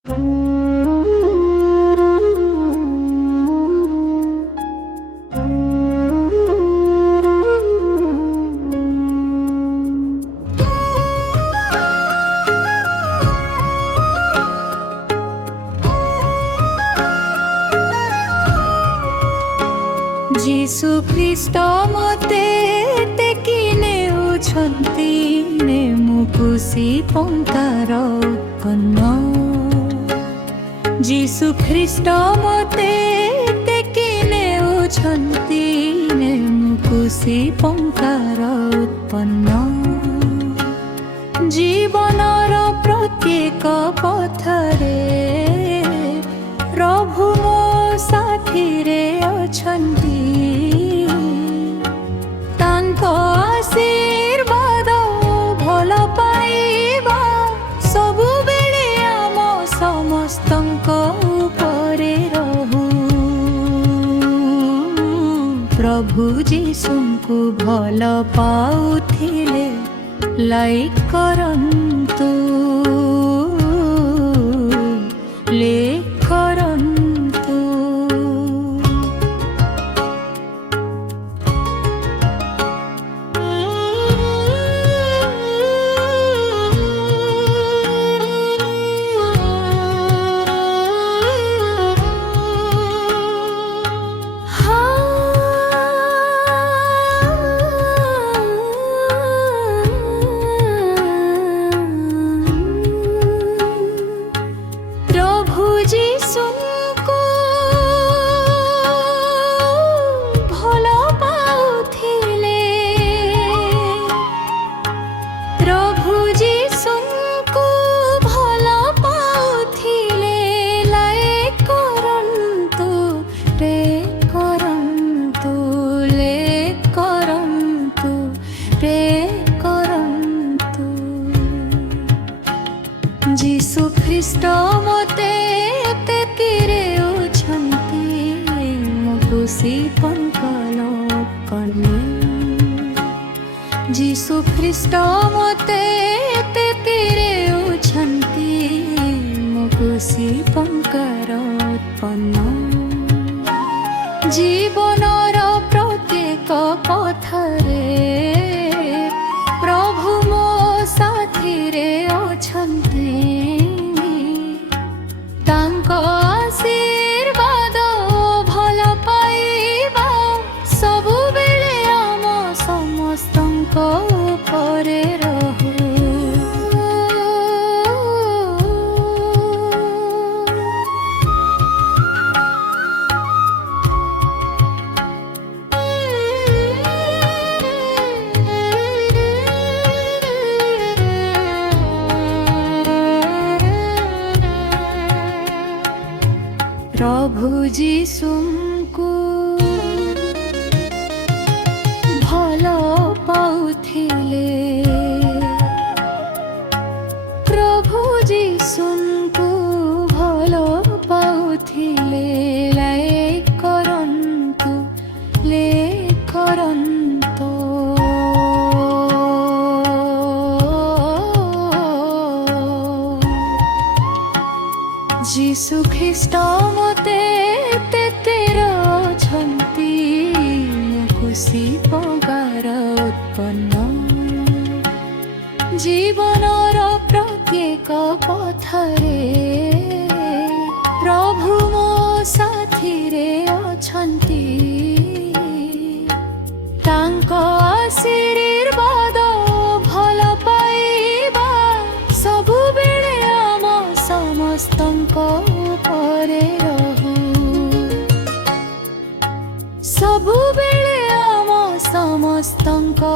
जीसु ख्रीष्ट मते टेकी नेउछन्ति नेमुकुसी पंतार उत्पन्न। जीसु ख्रीष्ट मते टेकी नेउछन्ति नेमुकुसी पंतार उत्पन्न। जीवनर प्रत्येक पथरे प्रभु मो साथीरे अछन्ति। तांको आशीर्वाद भल पाइबा सबुबेले आम समस्तंको उपरे रहु। प्रभु जीसुंकु भल पाउथिले लाइक करन्तु लेख करन्तु। जीसु ख्रीष्ट मते तेकिरे उछन्ति मुकुसी पंकाल उत्पन्न। जीसु ख्रीष्ट मते तेकिरे उछन्ति मुकुसी पंकार उत्पन्न। जीवनर प्रत्येक पथरे प्रभु मो साथीरे अछन्ति। तांको आशीर्वाद भल पाइबा सबुबेले आम समस्तंको उपरे रहु। प्रभु जीसुंकु भल पाउथिले। प्रभु जीसुंकु भल पाउथिले लाइक करन्तु लेख करन्तु। जीसु ख्रीष्ट मते तेतिर अछन्ति मुकुसी पंकार उत्पन्न। जीवनर प्रत्येक पथरे प्रभु मो साथीरे अछन्ति। तांको आशीर्वाद भल पाइबा सबुबेले आम समस्तंको उपरे रहु। सबुबेले आम समस्तंको